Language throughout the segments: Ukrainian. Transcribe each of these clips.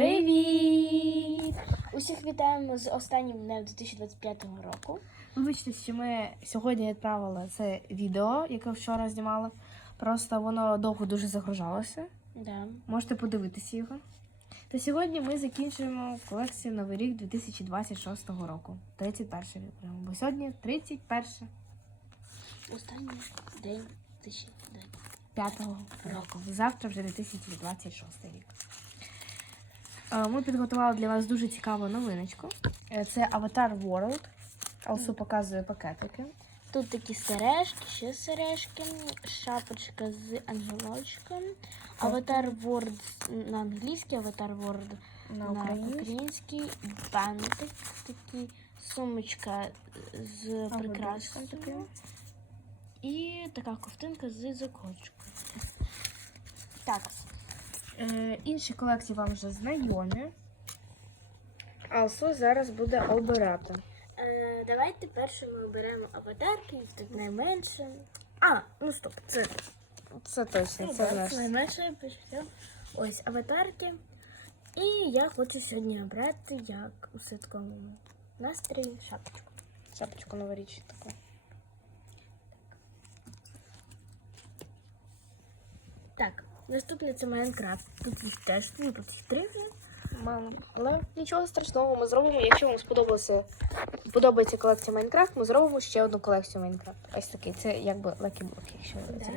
Привіт! Усіх вітаємо з останнім днем 2025 року. Вибачте, що ми сьогодні відправили це відео, яке вчора знімали. Просто воно довго дуже загружалося. Да. Можете подивитися його. Та сьогодні ми закінчуємо колекцію Новий рік 2026 року. 31 рік. прямо. Бо сьогодні 31 Останній день 2025. року. Завтра вже 2026 рік. Е, Ми підготували для вас дуже цікаву новиночку. Е, Це Avatar World. Алсу показує пакетики. Тут такі сережки, ще сережки, шапочка з ангелочком, аватар Word на англійській, аватар Word На на український, бантик такий, сумочка з прикрасом таким. І така ковтинка з заколочкою. Так, інші колекції вам вже знайомі. Алсу зараз буде обирати. Е, давайте перше ми оберемо аватарки, їх тут найменше. А, ну стоп, це, Це точно, ну, це наш. найменше почнемо. Ось аватарки. І я хочу сьогодні обрати, як у святковому настрої, шапочку. Шапочку новорічну таку. Так, наступне це Майнкрафт. Тут їх теж, ну тут їх три вже. Мам, але нічого страшного, ми зробимо. Якщо вам сподобалося, подобається колекція Майнкрафт, ми зробимо ще одну колекцію Майнкрафт. Ось такий. Це якби Block, якщо ви Да. це.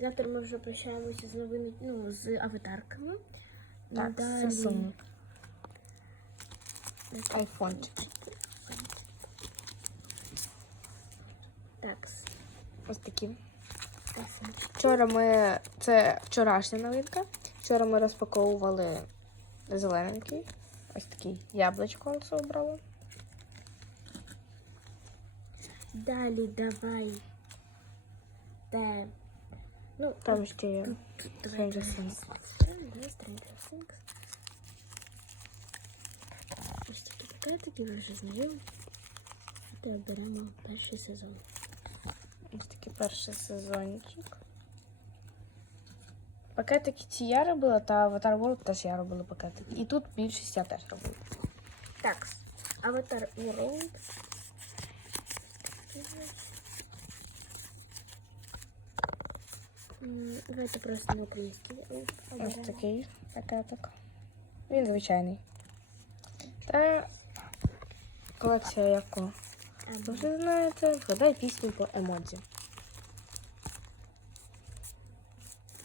Завтра ми вже прощаємося з новини, ну, з аватарками. Так, Далі- Samsung. Айфончик. Так, Ось такі. Вчора ми. Це вчорашня новинка. Вчора ми розпаковували зелененький. Ось такий яблучко Алсу обрала. Далі давай. Де? Ну, Там ще є. Stranger. Things. Stranger Things. Ось такі пакетики, ви вже знайомі. Та беремо перший сезон. Ось такий перший сезончик. Пакетики ці я робила, та Avatar World теж я робила пакетики. І тут більшість я теж робила. Так, Аватар World. Давайте просто на український. Ось такий пакетик. Він звичайний. Та колекція яку? Ви вже знаєте, вгадай пісню по емодзі.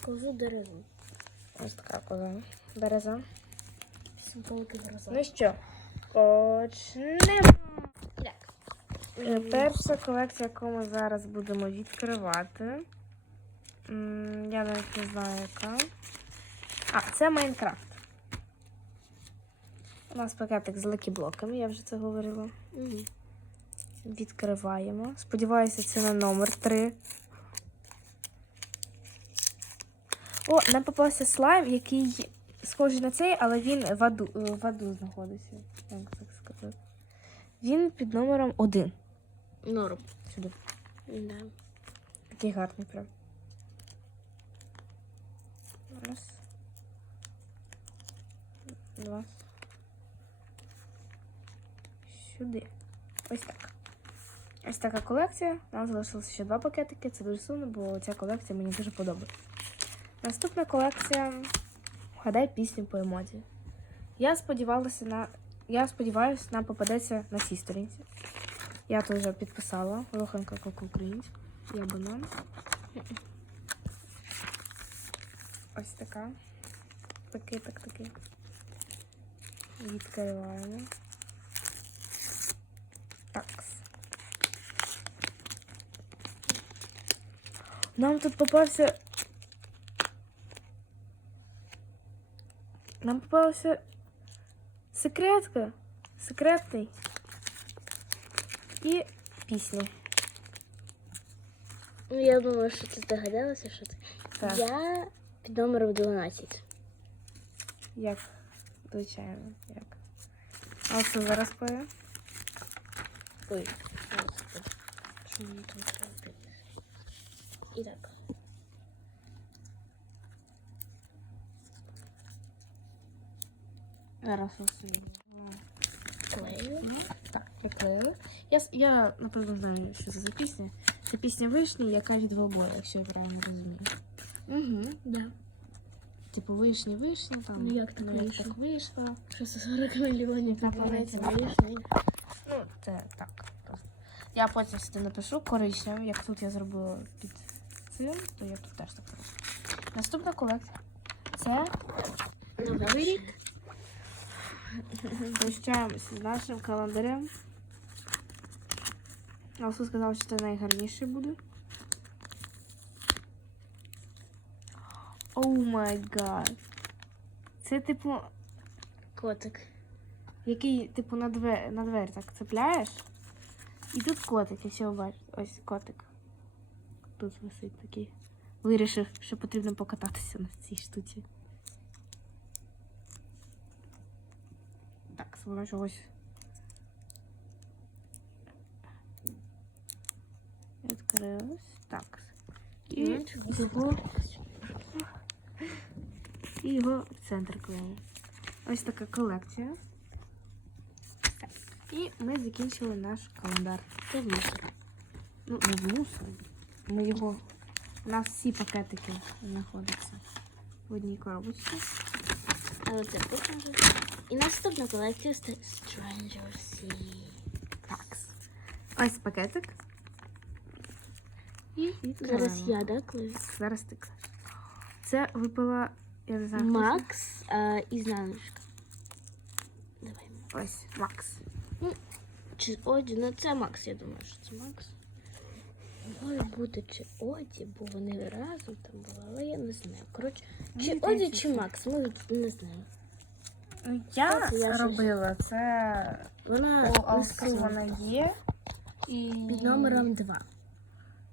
Козу дереву. Ось така коза. Береза. Символики гроза. Ну що, почнемо. Так. Е, Перша колекція, яку ми зараз будемо відкривати. Я навіть не знаю, яка. А, це Майнкрафт. У нас пакетик з лекіблоками, я вже це говорила. Мгм. Відкриваємо. Сподіваюся, це на номер 3. О, нам попався слайм, який схожий на цей, але він в аду, е, в аду знаходиться. Як так сказати. Він під номером 1. Норм. Сюди. Да. Такий гарний прям. Раз. Два. Сюди. Ось так. Ось така колекція. Нам залишилося ще два пакетики. Це дуже сумно, бо ця колекція мені дуже подобається. Наступна колекція. Вгадай пісню по емоді. Я сподівалася на. Я сподіваюся, нам попадеться на цій сторінці. Я тут вже підписала. Руханка як українська. Я банан. Ось така. Такий, так, такий. Відкриваємо. Так. Нам тут попався. Нам попався секретка. Секретний. І пісня. Ну, я думаю, що ти здогадалася, що це. Так. Я під номером 12. Як? Звичайно, як. А це зараз поє. Ой, господи. Що мені там треба робити? І так. Зараз ось Клею. Ну, Так. Я, с- я напевно знаю, що це за пісня. Це пісня вишні, яка від Велбоя, якщо я правильно розумію. Угу, да. Типу вишні, вишні, там Ну, як так ну, як вийшло? так вийшло. 640 мільйонів так. вишний. Ну, це так просто. Я потім сюди напишу коричневим, як тут я зробила під цим, то я тут теж так. Наступна колекція. Це Новий рік. прощаємося з нашим календарем. Алсу сказав, що це найгарніший буде. Оу май гад. Це типу, Котик. який типу на двері, на двері так цепляєш. І тут котик, якщо ви бачите. Ось котик. Тут висить такий. Вирішив, що потрібно покататися на цій штуці. Так, воно чогось. Відкрилось. Так. І його, і його в центр клею. Ось така колекція. Так. І ми закінчили наш календар. Це мусор. Ну, не мусор. Ми його. У нас всі пакетики знаходяться в одній коробочці. Але це потім вже. І наступна колекція це Stranger Sea. Так. Ось пакетик. І. Зараз я, да, клею? Зараз ти кажеш. Це випила, я не знаю. Макс а, ізнаночка. Давай. Ось Макс. Чи Оді, ну це Макс, я думаю, що це Макс. Може бути чи Оді, бо вони разом там були, але я не знаю. Коротше, Мені чи Оді, чи Макс, ми не знаю. Я, Так, я щось- робила це Вона у не Алсу сказала. вона є. І... під номером 2.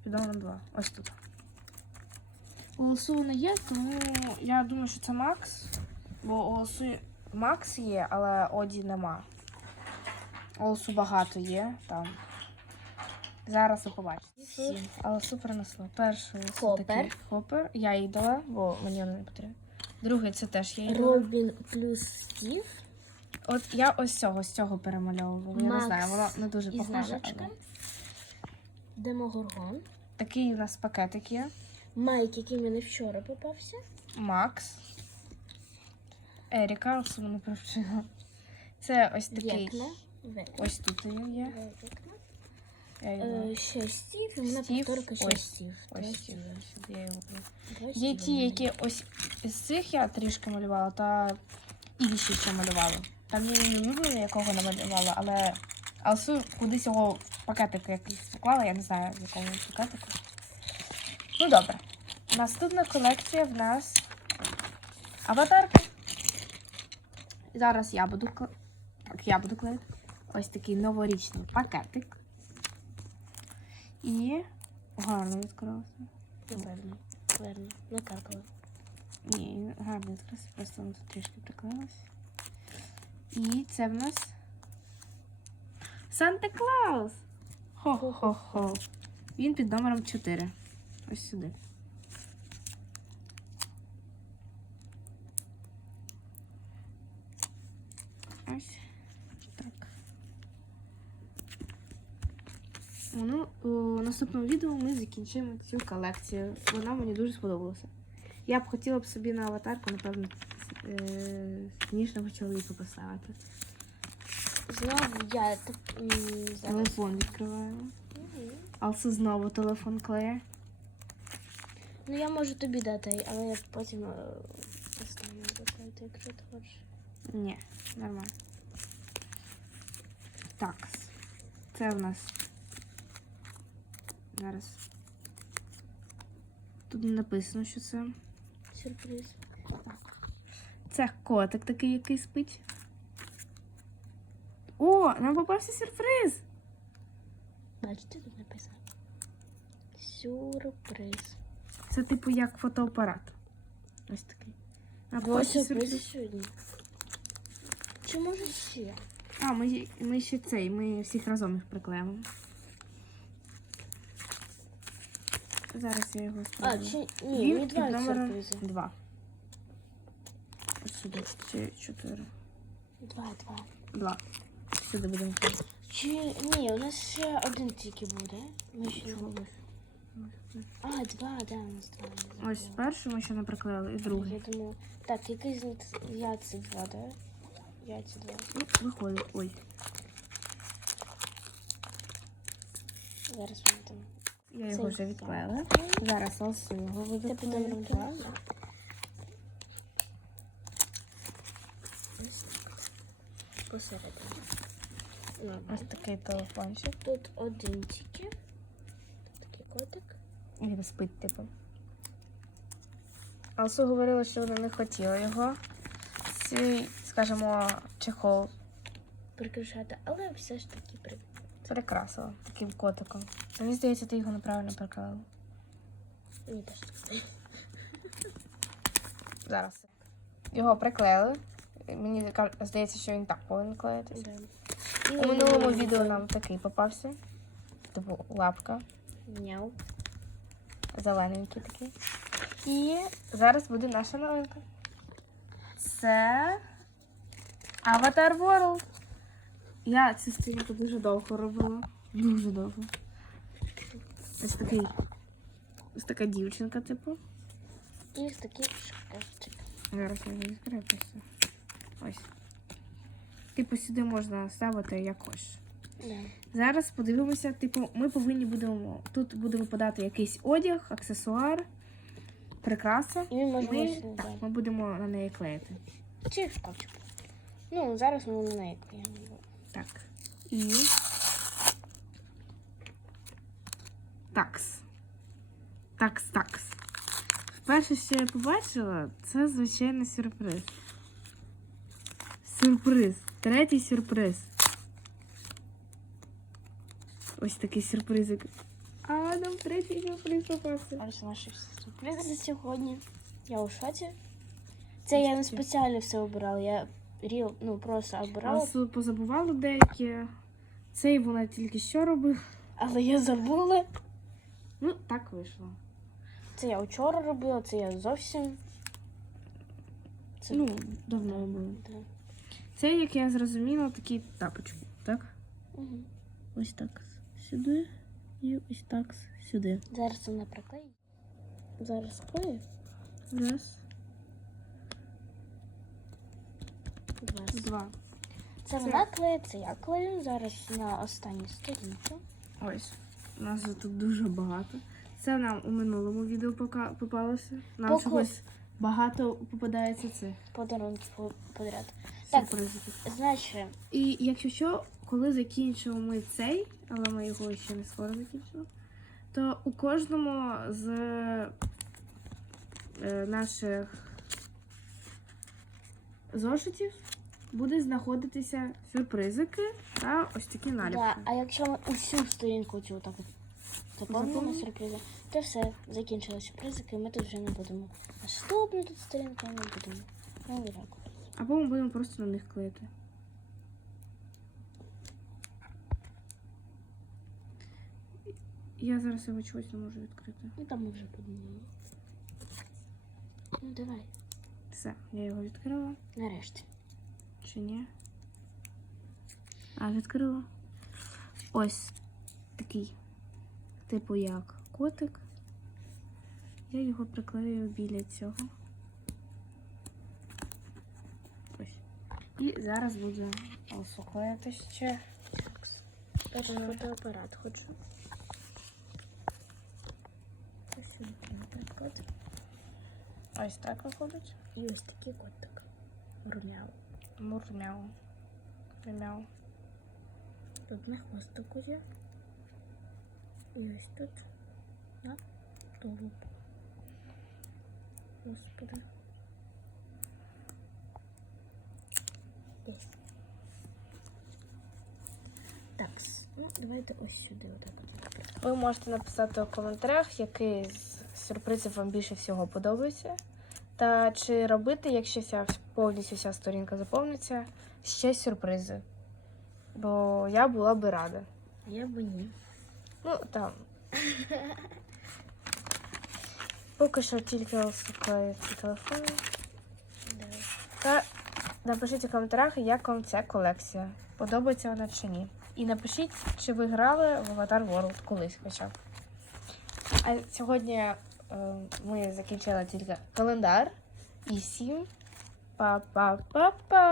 Під номером 2. Ось тут. У Алсу вона є, тому я думаю, що це Макс. Бо у Алсу Макс є, але Оді нема. У Алсу багато є там. Зараз ви побачите. Всі. Алсу принесла. Перший Хопер. такий хопер. Я їй дала, бо мені воно не потрібно. Другий це теж я їй дала. Робін плюс Стів. От я ось цього, з цього перемальовувала. Я не Макс знаю, воно не дуже похоже. Ізнаночка. але- Демогоргон. Такий у нас пакетик є. Майк, який мені вчора попався. Макс. Еріка, Алсу мене привчила. Це ось такий. Векна. Ось тут є. Векна. Я його... Стів, і Стів, повторка ще ось, Стів. Ось сюди я його. Два Є ті, в які ось з цих я трішки малювала, та інші ще малювала. Там є мій улюблений, якого намалювала, але Алсу кудись його в пакетик якийсь поклала, я не знаю, в якому пакетику. Ну добре. Наступна колекція в нас аватарки. Зараз я буду кла- Так, я буду клеїти. Ось такий новорічний пакетик. І гарно відкривався. Верно. Верно. Накаркала. Ні, гарно відкрився, просто воно тут трішки приклеїлось. І це в нас Санта Клаус! Хо-хо-хо. Він під номером 4. Ось сюди. Ось так. Ну, у наступному відео ми закінчимо цю колекцію. Вона мені дуже сподобалася. Я б хотіла б собі на аватарку, напевно, е, ніжного чоловіка поставити. Знову я так. Телефон відкриваємо. Мгм. Алсу знову телефон клеє. Ну я можу тобі дати, але я потім е, поставлю закрити, якщо ти хочеш. Ні, нормально. Так. Це в нас. Зараз. Тут не написано, що це. Сюрприз. Це котик такий, який спить. О, нам попався сюрприз! Бачите, тут написано. Сюрприз. Це типу як фотоапарат. Ось такий. Нам Ось попався сюрприз сьогодні. Чи може ще? А, ми, ми ще цей, ми всіх разом їх приклеїмо. Зараз я його А, спробую. чи ні, не під два номером сюрпризи. 2. Сюди. Чи 4. Два, два. Два. Сюди будемо клеїти. Чи ні, у нас ще один тільки буде. Ми ще не. А, два, да, у нас два. я Ось забула. перший ми ще не приклеїли, і другий. Я думаю, так, який з них яйця два, да? Яйця два. Ну, виходить. Ой. Зараз ми там. Я його вже відклеїла. Зараз ось його потім Посередині. Ось такий телефончик. Тут один тільки. Тут такий котик. Він спить, типу. Алсу говорила, що вона не хотіла його. Цей, скажімо, чехол Прикрашати, але все ж таки при... прикрасила таким котиком. Мені здається, ти його неправильно приклеїла. Мені теж так здається. Зараз. Його приклеїли. Мені здається, що він так повинен клеїтися. Да. У минулому відео нам такий попався. Типу лапка. Няу. Зелененький такий. І зараз буде наша новинка. Це Avatar World. Я цю сторінку дуже довго робила. Дуже довго. Ось такий. Ось така дівчинка, типу. І ось такий шкафчик. Зараз я просто. Ось. Типу, сюди можна ставити як хочеш. Да. Зараз подивимося, типу, ми повинні будемо. Тут буде випадати якийсь одяг, аксесуар, прикраса. І ми Ми, так, ми будемо на неї клеїти. Чи шкафчик. Ну, зараз ми на неї клеїмо. Так. І. Такс. Такс, такс. Перше, що я побачила, це звичайно сюрприз. Сюрприз. Третій сюрприз. Ось такий сюрпризик. А нам третій сюрприз попався. Ось наші сюрпризи за сьогодні. Я у шоці. Це я не спеціально все обирала. Я ріл, ну просто обирала, Нас позабували деякі. Цей вона тільки що робила. але я забула. Ну, так вийшло. Це я вчора робила, це я зовсім. Це Ну, давно було. да. Це, як я зрозуміла, такі тапочки, так? Угу. Ось так. Сюди і ось так сюди. Зараз вона приклеїть. Зараз клею. Раз, Два. два. Це вона клеїть, це я клею. Зараз на останню сторінку. Ось. У нас тут дуже багато. Це нам у минулому відео пока попалося. Нам Поко- чогось багато попадається цих Подарунки по- подряд. Так. Значить, І якщо що, коли закінчимо ми цей, але ми його ще не скоро закінчимо, то у кожному з е, наших зошитів буде знаходитися сюрпризики та ось такі наліпки. да, а якщо ми усю сторінку цю так заповнимо сюрпризи, то все, закінчили сюрпризики, ми тут вже не будемо. Наступну тут сторінку ми будемо. Ну, і. Або ми будемо просто на них клеїти. Я зараз його чогось не можу відкрити. Ну там ми вже подумали. Ну давай, Все, я його відкрила. нарешті. Чи ні? А, відкрила. Ось такий, типу як котик. Я його приклею біля цього. Ось. І зараз буду осуклеїти ще. Перший фотоапарат хочу. Ось сюди так от. Ось так виходить. І ось такий котик. Руляв. Мурмяу. Мурмяу. Тут на хвостику є. І ось тут на тулуб. Господи. Десь. Так, ну давайте ось сюди отак от. Ви можете написати у коментарях, який з сюрпризів вам більше всього подобається. Та чи робити, якщо вся, повністю вся сторінка заповниться, ще сюрпризи. Бо я була би рада. А я б ні. Ну, там. Поки що тільки осукаю ці телефони. Та напишіть у коментарях, як вам ця колекція. Подобається вона чи ні. І напишіть, чи ви грали в Avatar World колись хоча б. А сьогодні е, ми закінчили тільки календар. І всім па-па-па-па!